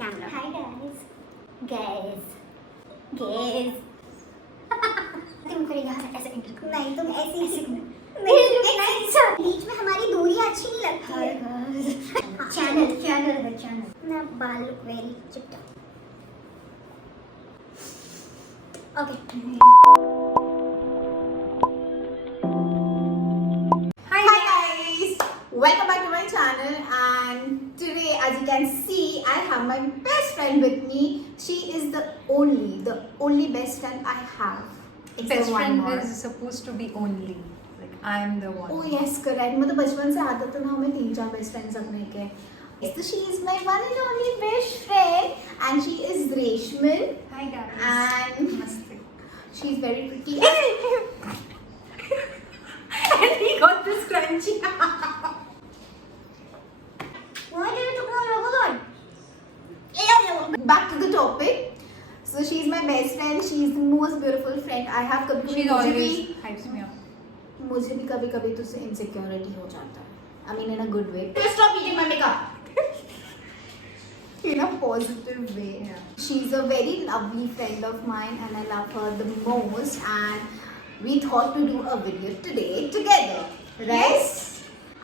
Camera. Hi guys. Guys. तुम करेगा ऐसे इंटर नहीं तुम ऐसे ऐसे नहीं बीच में हमारी दूरियां अच्छी नहीं लगती चैनल ना बाल look very chip okay Hi guys, welcome back to my channel, and today as you can see I have my best friend with me. She is the only best friend I have. Best friend is supposed to be only. Like I am the one. Oh yes, correct. मतलब बचपन से आदत है ना हमें 3-4 best friends रखने के. So she is my one and only best friend, and she is Reshmal. Hi guys. And Namaste. she's very pretty. And he got this crunchy. Back to the topic. So she's my best friend. She's the most beautiful friend I have. कभी She always hypes me up. मुझे भी कभी-कभी तो उससे insecurity हो जाता है. I mean in a good way. Stop eating my makeup. In a positive way. Yeah. She's a very lovely friend of mine, and I love her the most. And we thought to do a video today together, right? Yes.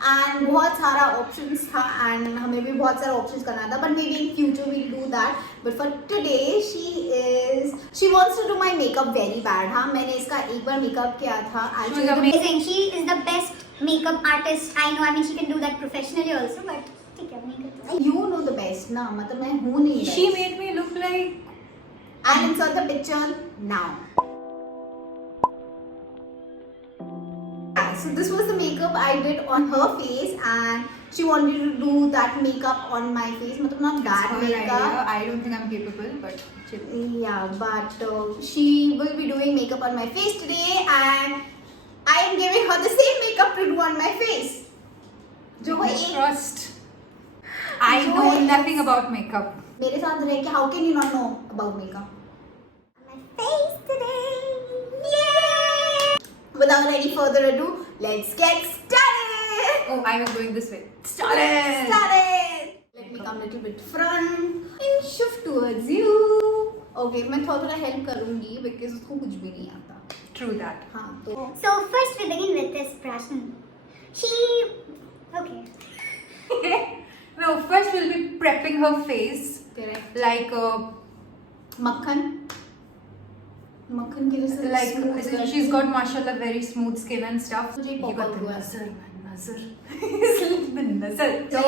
And बहुत सारा options था, and हमें भी बहुत सारा options करना था, but maybe in future we'll do that. But for today she wants to do my makeup very bad. हाँ मैंने इसका एक बार makeup किया था. She was amazing. She is the best makeup artist I know. I mean, she can do that professionally also, but ठीक है makeup. You know the best ना, मतलब मैं हूँ नहीं. She best. made me look like. I'll insert the picture now. So this was the makeup I did on her face, and she wanted to do that makeup on my face. मतलब not that Her makeup. idea. I don't think I'm capable, but chill. Yeah, but she will be doing makeup on my face today, and I am giving her the same makeup to do on my face. जो वो एक Trust. I जो know है- nothing about makeup. मेरे साथ रह के how can you not know about makeup? My face today. Yay! Without any further ado, let's get started. Oh, I was going this way. Started. Let me come a little bit front and shift towards you. Okay, मैं थोड़ा help करूँगी because उसको कुछ भी नहीं आता. True that. हाँ तो So first we begin with this Prashna. Okay. No, first we'll be prepping her face correct. like मक्खन की जैसे like she's got mashallah very smooth skin and stuff. मुझे You pop got out the हुआ है. nazar. नजर. तो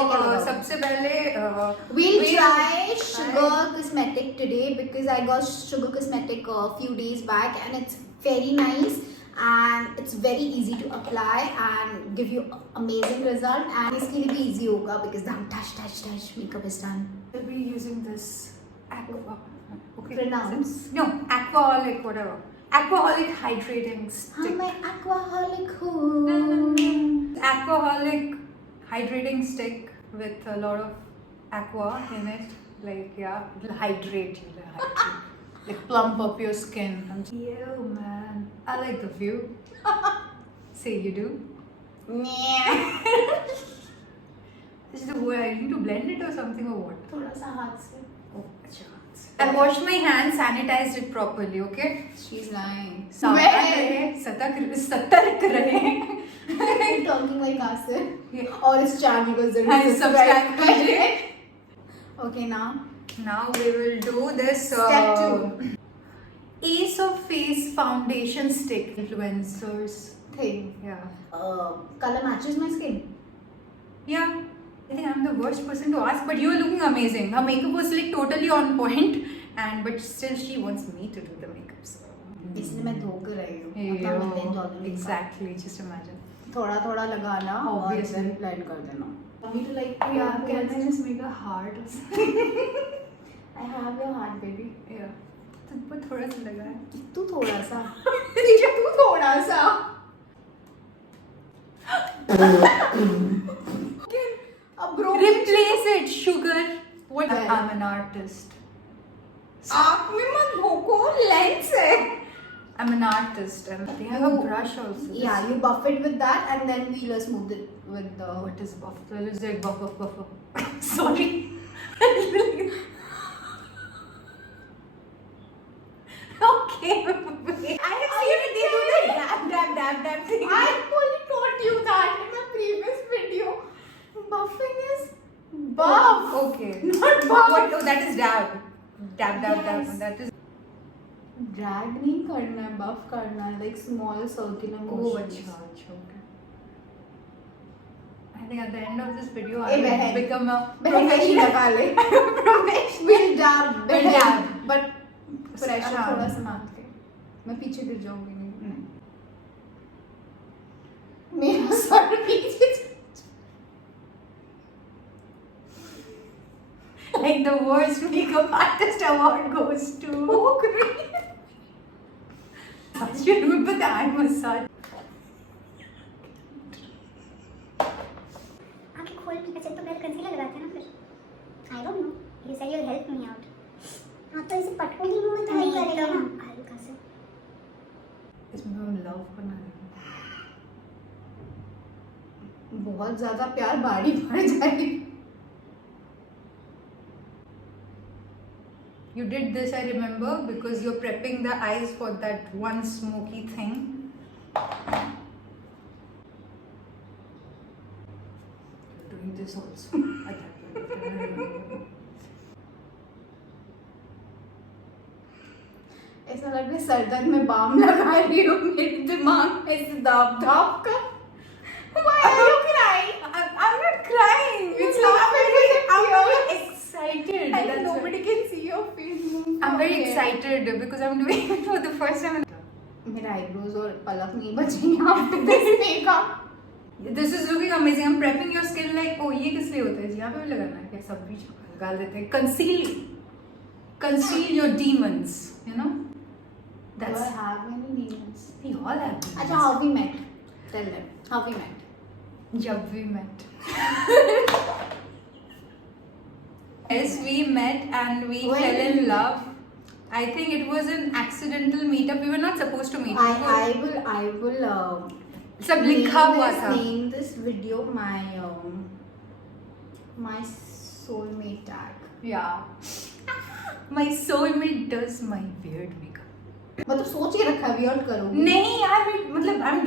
सबसे पहले We'll try Sugar Cosmetic today because I got Sugar Cosmetic a few days back, and it's very nice and it's very easy to apply and give you amazing result. And इसके लिए भी easy होगा because the touch makeup is done. we'll be using this aqua. Okay. Pronounce. No, aquaholic whatever. Aquaholic hydrating हाँ stick. मैं aquaholic हूँ. Aquaholic hydrating stick with a lot of aqua in it. Like yeah, it'll hydrate you. Like plump up your skin. Yeah, man. I like the view. Say you do. This is the way I need to blend it or something or what? थोड़ा सा हाथ से. Oh, अच्छा. I washed my hands, sanitized it properly, okay? She's lying. सावधान रहे, सतर्क रहे. Talking like us. Yeah. और इस channel को जरूर And subscribe कीजिए. Okay, now Now we will do this Step 2. Ace of Face foundation stick influencers thing. yeah Color matches my skin. yeah I think I'm the worst person to ask, but you are looking amazing. Her makeup was like totally on point, and but still she wants me to do the makeup. So इसलिए मैं धो कर रही हूँ. Hey, अपना मिलने जाने में exactly, just imagine. थोड़ा थोड़ा लगाना और Obviously. then blend कर देना. For me to like Yeah, can I just make a heart or something? I have your heart, baby. Yeah, तो थोड़ा सा लगा है. तू थोड़ा सा. नीचे तू थोड़ा सा. अब bro Replace it, sugar. What? I'm an artist. आँख में मत भोंको, lens है. I'm an artist and they have a brush also. Yeah, you buff it with that and then we'll smooth it with the. What is buff? Well, it's like buff. Sorry. dab thing. I only told you that in the previous video. Buffing is buff. Okay. Not buff. What? Oh, that is dab. Dab. Yes. That is. Drag नहीं करना है, buff करना है, like small circular Oh, motions. अच्छा, okay. I think at the end of this video, Hey, I will बहन. become a बहन नहीं लगा ले. We'll dab. We'll बहन. dab. But pressure हाँ. थोड़ा संभाल के. मैं पीछे गिर जाऊंगी नहीं. मेरा सर पीछे. Like the worst makeup artist award goes to. Oh, great. I should remember the eye massage. आंखें खोल अच्छा तो पहले कंसीलर लगाते हैं ना फिर I don't know you said you help me out हाँ तो इसे पटकोली मुंह में तो नहीं करेगा ना हल्का से इसमें हम love बना रहे हैं. बहुत ज्यादा प्यार बाड़ी पड़ जाएगी. You did this, I remember, because you're prepping the eyes for that one smoky thing. You're doing this also. at that point. I remember. ऐसा लग रहा है सरदर्द में बाम लगा रही हूँ मेरे दिमाग में से दाब दाब का. Why are you crying? I'm not crying. You're It's like laughing I'm with very tears. excited. I know That's nobody can see your face move. I'm very from here. excited because I'm doing it for the first time. मेरा eyebrows और पलक नहीं बचेंगे after this makeup. This is looking amazing. I'm prepping your skin like, oh, ये किस लिए होता है? यहाँ पे भी लगाना है क्या? सब भी लगा देते हैं. Conceal your demons. You know. Do I That's. have any demons? We all have. Demons. अच्छा, how we met? Tell them. How we met? जब we met. Yes, we met and we When fell did in we love. I think it was an accidental meetup. We were not supposed to meet. I will सब लिखा हुआ था. name this video my soulmate tag. Yeah. My soulmate does my weird makeup. मतलब सोच के रखा weird करोगे. नहीं यार, मतलब I'm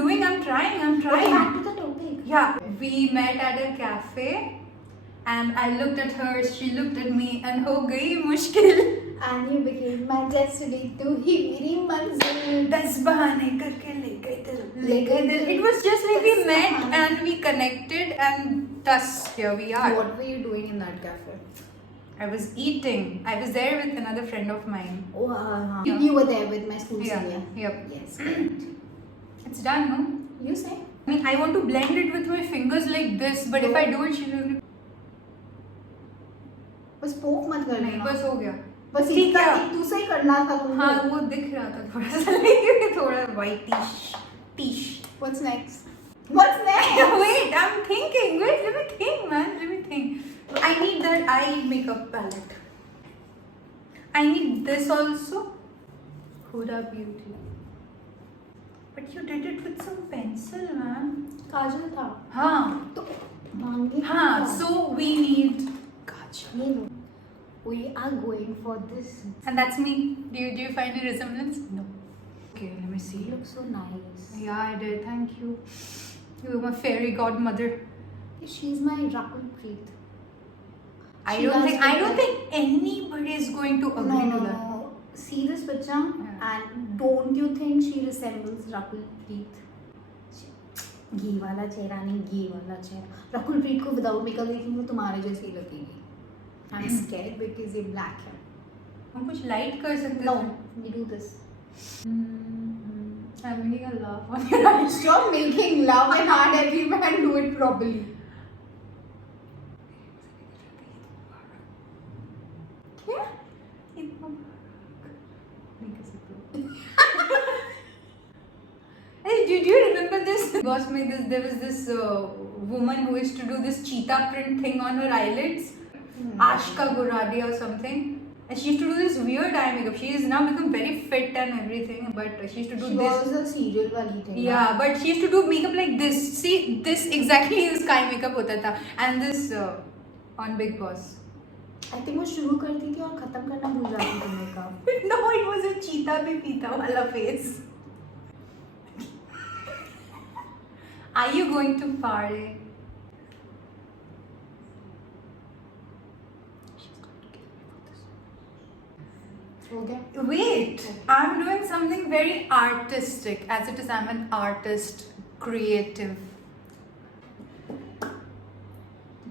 trying. Back to the topic. Yeah, we met at a cafe and I looked at her, she looked at me and हो गई मुश्किल. And you became my destiny. तू ही मेरी मंजिल. 10 बहाने करके ले गए ले गए दिल. It was just like we 10 met बहाने. and we connected and thus here we are. What were you doing in that cafe? I was eating. I was there with another friend of mine. Oh, you were there with my school Yeah. senior. Yep. Yes, correct. It's done, no? You say? I mean, I want to blend it with my fingers like this, but if I do it, she's going to. बस पोक मत कर नहीं, बस हो गया. बस ठीक इतना है. एक दूसरा ही करना था तुमको. हाँ, वो दिख रहा था थोड़ा सा लेकिन थोड़ा whitish. What's next? What's next? Wait, I'm thinking. Wait, let me think, man. Let me think. I need that eye makeup palette. I need this also. Huda Beauty. But you did it with some pencil, man. काजल था. हाँ. तो मांगे. हाँ. So we need kajal. ये लो. We are going for this. And that's me. Do you find a resemblance? No. Okay, let me see. You look so nice. Yeah, I did. Thank you. You were my fairy godmother. She's my Rakul Preet. I She don't does think anybody is going to agree to that. No. See this picture, Yeah. and don't you think she resembles Rakul Preet? घी वाला चेहरा नहीं, घी वाला चेहरा. रकुल प्रीत को without makeup देखेंगे तुम्हारे जैसी ही लगेगी. I'm scared because ये black है. हम कुछ लाइट कर सकते No, हैं. we do this. I'm making a laugh on your eyes. Stop making love and hard every man do it properly. क्या? Hey, did you remember this? Boss made this. There was this woman who used to do this cheetah print thing on her eyelids. Ashka Guradi or something. And she used to do this weird eye makeup. She has now become very fit and everything. But she used to do She this. was a serial वाली thing. Yeah, but she used to do makeup like this. See, this exactly is Sky makeup होता था. And this on Big Boss. I think वो शुरू करती थी और खत्म करना भूल जाती थी makeup. No, it was a cheetah पे पीता वाला face. Are you going to party? हो गया? Wait, I'm doing something very artistic. As it is, I'm an artist, creative.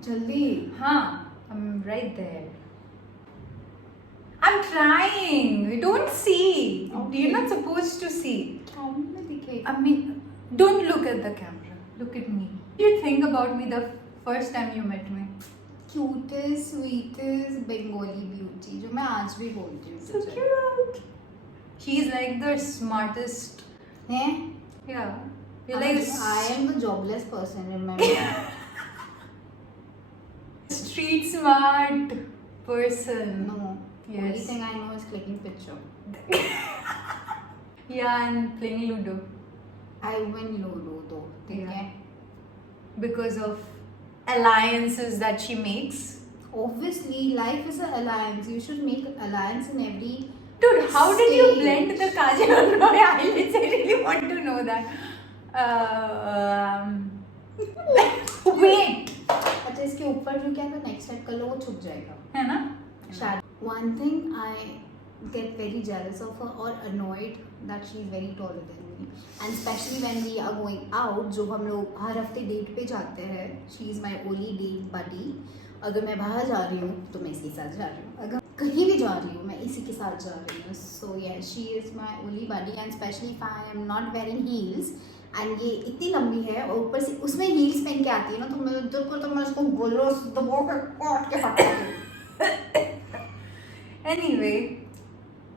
जल्दी. Huh? I'm right there. I'm trying. You don't see. Okay. You're not supposed to see. में दिखेगा. I mean, don't look at the camera. Look at me. What do you think about me the first time you met me? Cutest, sweetest Bengali beauty जो मैं आज भी बोलती हूँ. So cute. She's like the smartest. हैं? Yeah. You're like I am the jobless person. Remember? street smart person. No. Yes. Only thing I know is clicking picture. Yeah, and playing Ludo. I win Ludo though. ठीक Yeah. है? Because of alliances that she makes. Obviously, life is an alliance. You should make an alliance in every. Dude, how did you Stage. blend the kajal on my eyelids? I really want to know that. Wait. अच्छा इसके ऊपर जो क्या है next type कर लो वो छुप जाएगा. है ना? One thing I get very jealous of her or annoyed that she is very taller than me, and especially when we are going out, जो हम लोग हर हफ्ते डेट पे जाते हैं. She is my only date buddy. अगर मैं बाहर जा रही हूँ तो मैं इसके साथ जा रही हूँ. अगर कहीं भी जा रही हूँ मैं इसी के साथ जा रही हूँ. So yeah, she is my only buddy, and especially if I am not wearing heels. And ये इतनी लंबी है और ऊपर से उसमें हील्स पहन के आती है ना तो मैं उसको बोलो दबा के काट के हटा दूँ. Anyway,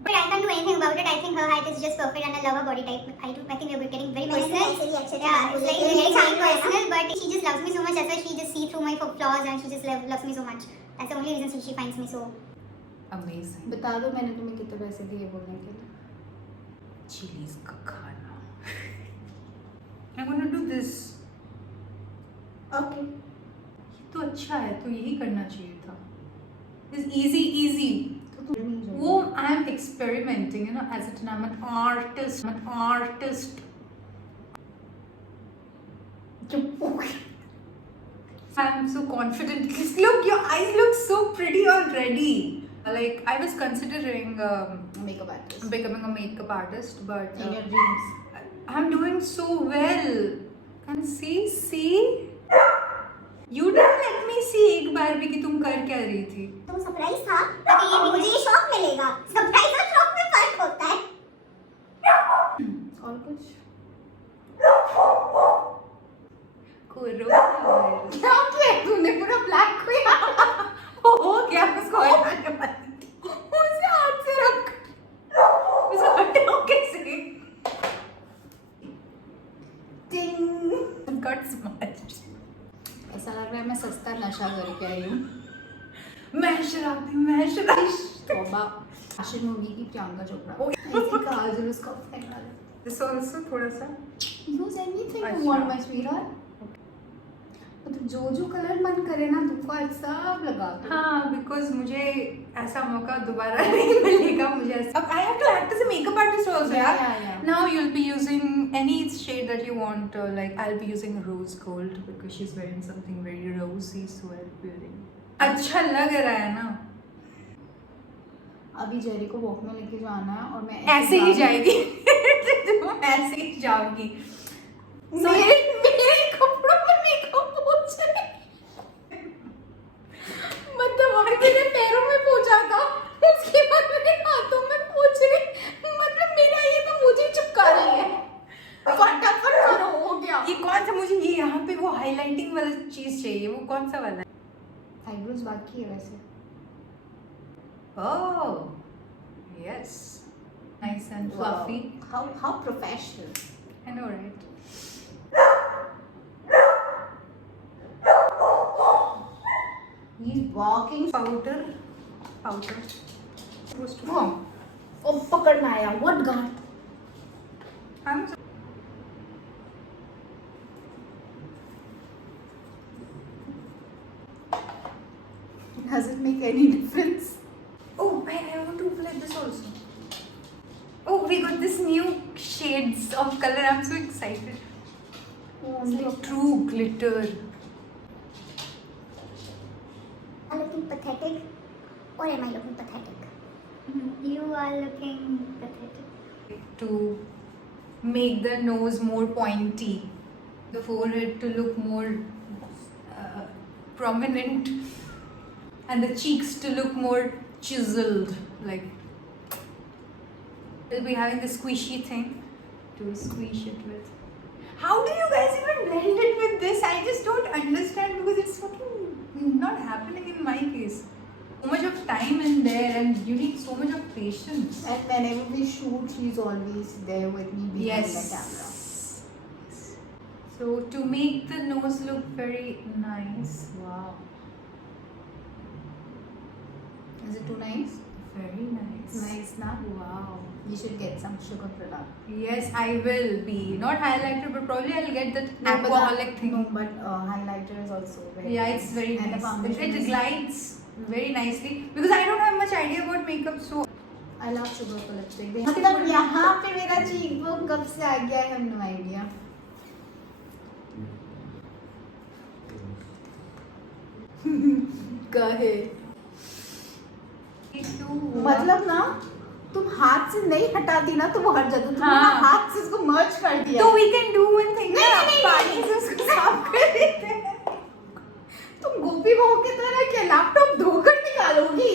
But I can't do anything about it. I think her height is just perfect and I love her body type. I think we're getting very personal. Yeah, it's like very personal, but she just loves me so much. That's why she just sees through my flaws and she just loves me so much. That's the only reason she finds me so. amazing. बता दो मैंने तुम्हें कितने पैसे दिए बोलने के लिए. Chilies का खाना. I'm gonna do this. Okay. ये तो अच्छा है, तो यही करना चाहिए था. It's easy. तो तुम नहीं जाओगे. वो I am experimenting, you know, as it I'm an artist. I'm so confident. Just look, your eyes look so pretty already. Like I was considering makeup artist. becoming a makeup artist, but In your dreams. I'm doing so well. And see, you didn't let me see एक बार भी कि तुम कर क्या रही थी. तो surprise था ताकि ये मुझे ये शौक मिलेगा. सरप्राइज और शौक में फर्क होता है. और कुछ. कोरोना क्या किया तूने पूरा ब्लैक किया. हो गया उसको हटाने वाली थी. उसे हाथ से रख. उसको हटाओ कैसे? टिंग. Got smudged. ऐसा लग रहा है मैं सस्ता नशा करके आई हूँ. मैं शराबी. तौबा. आशिक मूवी की प्रियंका चोपड़ा. Oh. ऐसे काजल उसका फेंका है. This also थोड़ा सा. Use anything you अच्छा. want my sweetheart. मतलब जो कलर मन करे ना तुमको सब लगा दो. हाँ, because मुझे ऐसा मौका दोबारा नहीं मिलेगा. मुझे ऐसा. अब I have to act as a makeup artist also, Yeah. Now you'll be using any shade that you want. Like I'll be using rose gold because she's wearing something very rosy, so I'll be wearing. अच्छा लग रहा है ना? अभी Jerry को walk में लेके जाना है और मैं ऐसे ही जाएगी. तुम ऐसे ही जाओगी. मेरे कपड़ों में मेकअप पोंछ रही. मतलब अभी मेरे पैरों में पोंछा था उसके बाद मेरे हाथों में पोंछ रही. मतलब मेरा ये तो मुझे चिपका रही है. फटाफट करो. हो गया. ये कौन सा मुझे ये यहाँ पे वो हाईलाइटिंग वाला चीज चाहिए. वो कौन सा वाला है? आईब्रोज बाकी है वैसे. Oh, yes, nice and fluffy. How professional. I know, right? He's walking. Powder. Supposed to. Oh, oh पकड़ना आया. What God? I'm. Does it make any difference? Oh, I want to apply this also. Oh, we got this new shades of color. I'm so excited. It's like true glitter. Am I looking pathetic or am I looking pathetic? You are looking pathetic. To make the nose more pointy, the forehead to look more prominent, and the cheeks to look more chiseled. Like we'll be having the squishy thing to squish it with. How do you guys even blend it with this? I just don't understand because it's fucking not happening in my case. So much of time in there, and you need so much of patience. And whenever we shoot, she's always there with me behind the camera. So to make the nose look very nice, wow, Is it too nice? very nice. Nice, na? Wow. You should get some sugar product. Yes, I will be not highlighter, but probably I'll get that aquaholic thing. No, but highlighter is also very Yeah, nice. it's very And the nice. foundation It is- glides very nicely because I don't have much idea about makeup, so I love sugar for lipstick. मतलब यहाँ पे मेरा cheekbone कब से आ गया है? I have no idea. कहे मतलब ना तुम हाथ से नहीं हटाती ना तो वो हट जाता, तुमने हाँ। हाथ से इसको मर्ज कर दिया. तो we can do one thing. नहीं, ना, नहीं, पानी नहीं। से उसको साफ कर देते हैं. तुम गोपी बहू की तरह क्या लैपटॉप धोकर निकालोगी?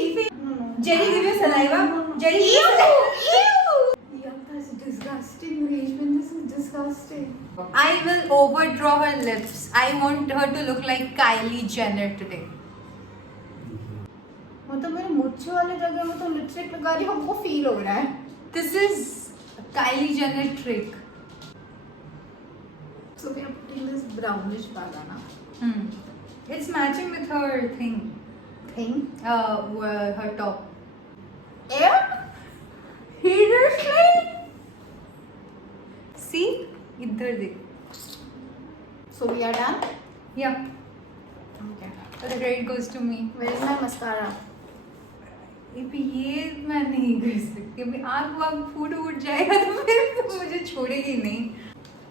Jerry, give your saliva. Jerry, give your saliva. Yeah, that's disgusting, Reshman. This is disgusting. I will overdraw her lips. I want her to look like Kylie Jenner today. मतलब मेरे मुच्छे वाले जगह में तो लिपस्टिक लगा रही हूँ, हमको फील हो रहा है. This is a Kylie Jenner trick. So we are putting this brownish bagana It's matching with her thing. thing. Her top. Yeah. Seriously? See? Idhar dekh. So we are done. Yeah. Okay. The credit goes to me. Where is my mascara? ये मैं नहीं कर सकती. अभी आँख वाँख फूट जाएगा तो फिर तो मुझे छोड़ेगी नहीं.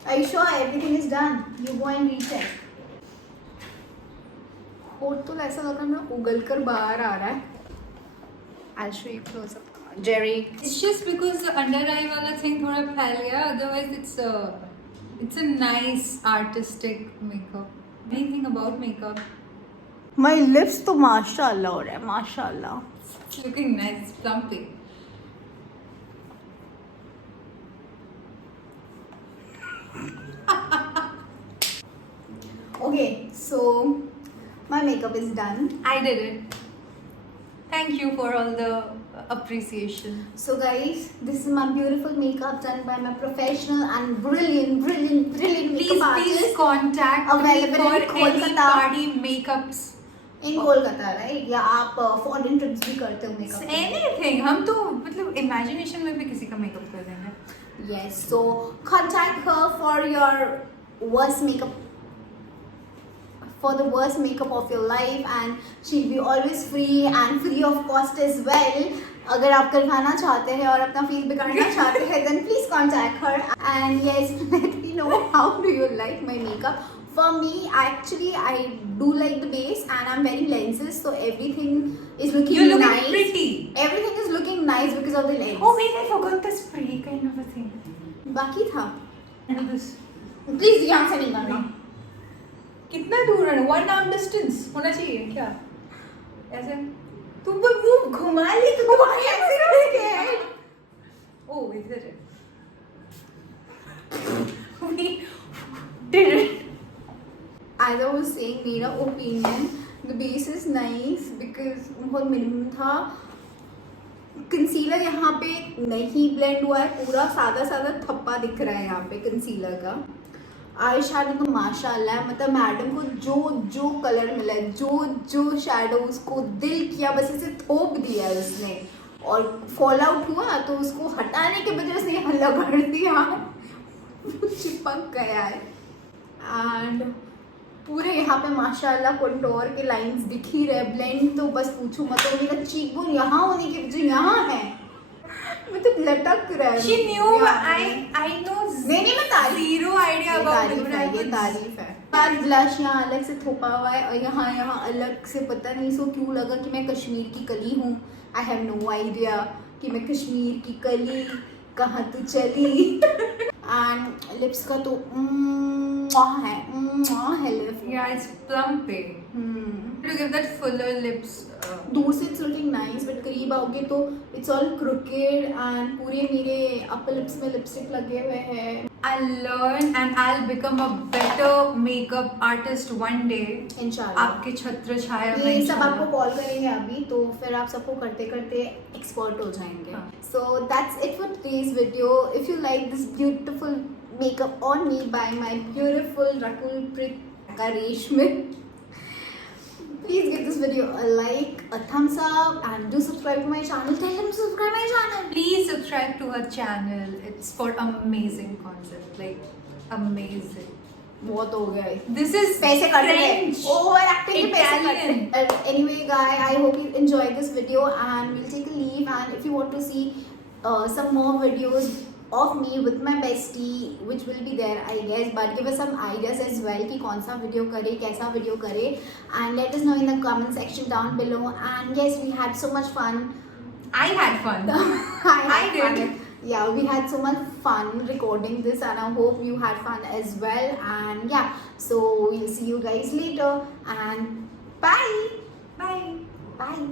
Are you sure everything is done? You go and recheck. होठ तो ऐसा लग रहा है ना उगल कर बाहर आ रहा है. I'll show you close up. Jerry. It's just because the under eye वाला thing थोड़ा फैल गया. Otherwise it's a nice artistic makeup. Anything about makeup. My lips तो माशाल्लाह हो रहा है, माशाल्लाह. It's looking nice. It's plumpy. Okay, so my makeup is done. I did it. Thank you for all the appreciation. So guys, this is my beautiful makeup done by my professional and brilliant makeup artist contact me Available for in any Kolkata. party makeups. in Kolkata, right? या आप foreign trips भी करते हो makeup? Anything. हम तो मतलब imagination में भी किसी का makeup कर देंगे. Yes, so contact her for your worst makeup, for the worst makeup of your life, and she'll be always free and free of cost as well. अगर आप करवाना चाहते हैं और अपना फीस बिगाड़ना चाहते हैं, then please contact her. And yes, let me know how do you like my makeup. For me, actually, I do like the base, and I'm wearing lenses, so everything is looking You're looking nice. pretty. Everything is looking nice because of the lens. Oh wait, I forgot the spray kind of a thing. बाकी था. And this. Please यहाँ से नहीं करना. कितना दूर है? 1 arm distance होना चाहिए क्या? ऐसे तुम पर मुंह घुमा ली तो तुम कैसे? Oh, इधर है. We did it. As I was saying, मेरा opinion, the base is nice because बहुत minimum था. कंसीलर यहाँ पे नहीं ब्लेंड हुआ है, पूरा सादा सादा थप्पा दिख रहा है यहाँ पे कंसीलर का. आई शैडो तो माशाल्लाह, मतलब मैडम को जो कलर मिला है, जो शैडो उसको दिल किया, बस इसे थोप दिया है उसने. और फॉल आउट हुआ तो उसको हटाने के बजाय उसने यहाँ रगड़ दिया, चिपक गया है. एंड पूरे यहाँ पे माशाल्लाह कंटोर के लाइंस दिख ही रहे. ब्लेंड तो बस पूछो मत, तो मेरा चीक बोन यहाँ होने के वजह यहाँ है. मतलब लटक रहा है. She knew, Yeah. I know नहीं मैं तारीफ. zero idea ये about तारीफ है, ये it. तारीफ है. बाद ब्लश यहाँ अलग से थोपा हुआ है और यहाँ अलग से पता नहीं इसको क्यों लगा कि मैं कश्मीर की कली हूँ. आई हैव नो आइडिया कि मैं कश्मीर की कली कहाँ तू चली. एंड लिप्स का तो है lip. Yeah, it's plumpy. To give that fuller lips. दूर से इट्स लुकिंग नाइस बट करीब आओगे तो इट्स ऑल क्रुकेड एंड पूरे मेरे अपर लिप्स में लिपस्टिक लगे हुए हैं. I'll learn and I'll become a better makeup artist one day. इंशाल्लाह आपके छत्र छाया में ये सब इंशाल्लाह. आपको कॉल करेंगे अभी तो फिर आप सबको करते करते एक्सपर्ट हो जाएंगे. हाँ. So that's it for today's video. If you like this beautiful makeup on me by my beautiful Rakul Reshmi, please give this video a like, a thumbs up and do subscribe to my channel. Tell them to subscribe my channel. Please subscribe to her channel. It's for amazing concept, like amazing. बहुत हो गया. This is पैसे cut गए. French. Over acting के पैसे cut Italian. गए. Anyway guy, I hope you enjoyed this video and we'll take a leave. And if you want to see some more videos of me with my bestie, which will be there I guess, but give us some ideas as well कि कौन सा video करे, कैसा video करे, and let us know in the comment section down below. And yes, we had so much fun. I had fun. I did. fun. Yeah, we had so much fun recording this and I hope you had fun as well. And yeah, so we'll see you guys later and bye. Bye. Bye.